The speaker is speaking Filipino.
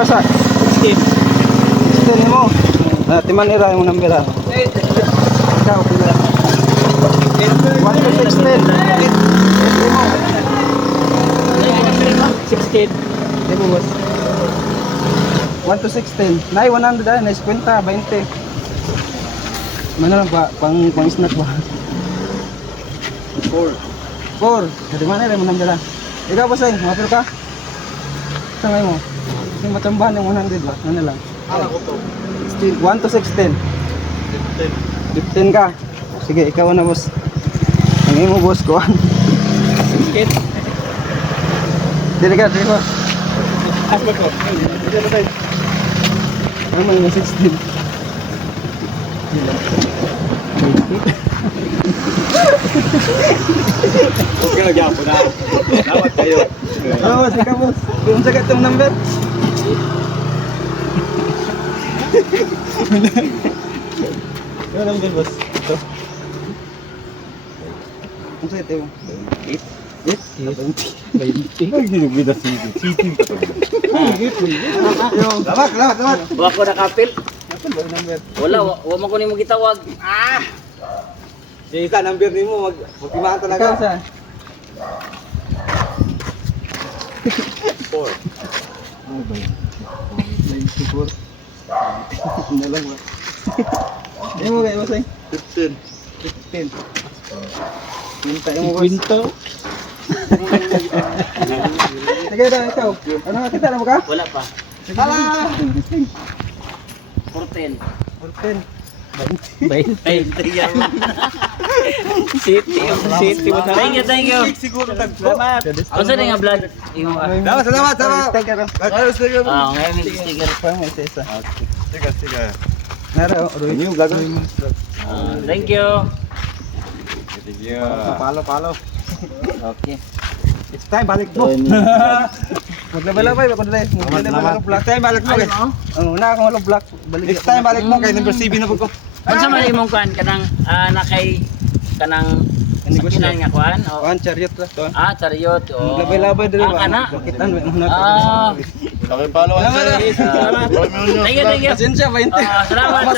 Ikaw sa 16. 16 mo. Timan ira yung number ha. Ikaw pila. 1 to 16. 16. Di mo boss. 1 to 16. Nay 100 ay, nice kwenta 20. Mana lang ba pang snack ba? 4. Dari mana rin mo number ha? Ikaw boss ay, mapil ka? Sangay mo. Yung matsambahan yung 100 ba? Ano lang? Ala ko to. 1 to 16. 15 ka. Sige, ikaw na boss. Ang mo boss ko. 16. Dili ka, boss. Asma ko. Dili ba tayo? Ano mo yung 16? Okay na gyapon na. Dapat kayo. Ano boss, ikaw boss. Kung sagat yung number. Ano number boss? Ito. Kung sa ito yung 8? 20. Ay, ginugida si City. Lamat. Wa ko nakapil. Ano ba yung number? Wala, wa man ko nimo gitawag. Yung isa, number ni mo, magtimaan Ikaw talaga. sa? 4. Ano ba yun? 94. Ano lang ba? Ano mo kayo boss ay? 15. 15. Minta mo boss. Sige daw, ikaw. Ano nakita na mo ka? Wala pa. Hala! 14. 14. 20 yan. City mo. Thank you. Siguro tagpo. Ano sa nga vlog? Yung Salamat. Sticker. Ayos, sige. ngayon may sticker. Parang may isa. Sige. Nara, Roy. Yung vlog. Thank you. Sige. Palo. Okay. It's time, balik mo. Maglabay-labay, maglabay. Maglabay black. Next time, balik mo. Una akong walang black. Next time, balik mo. Kay number 7 na po ko. Unsa man imong kuan kanang nakay kanang sakinan nga kuan? O One chariot lang to. chariot o. Maglabay-labay din ba? Kana. Bakitan mo na. Okay, follow us. Thank you. Pasensya, 20. Salamat.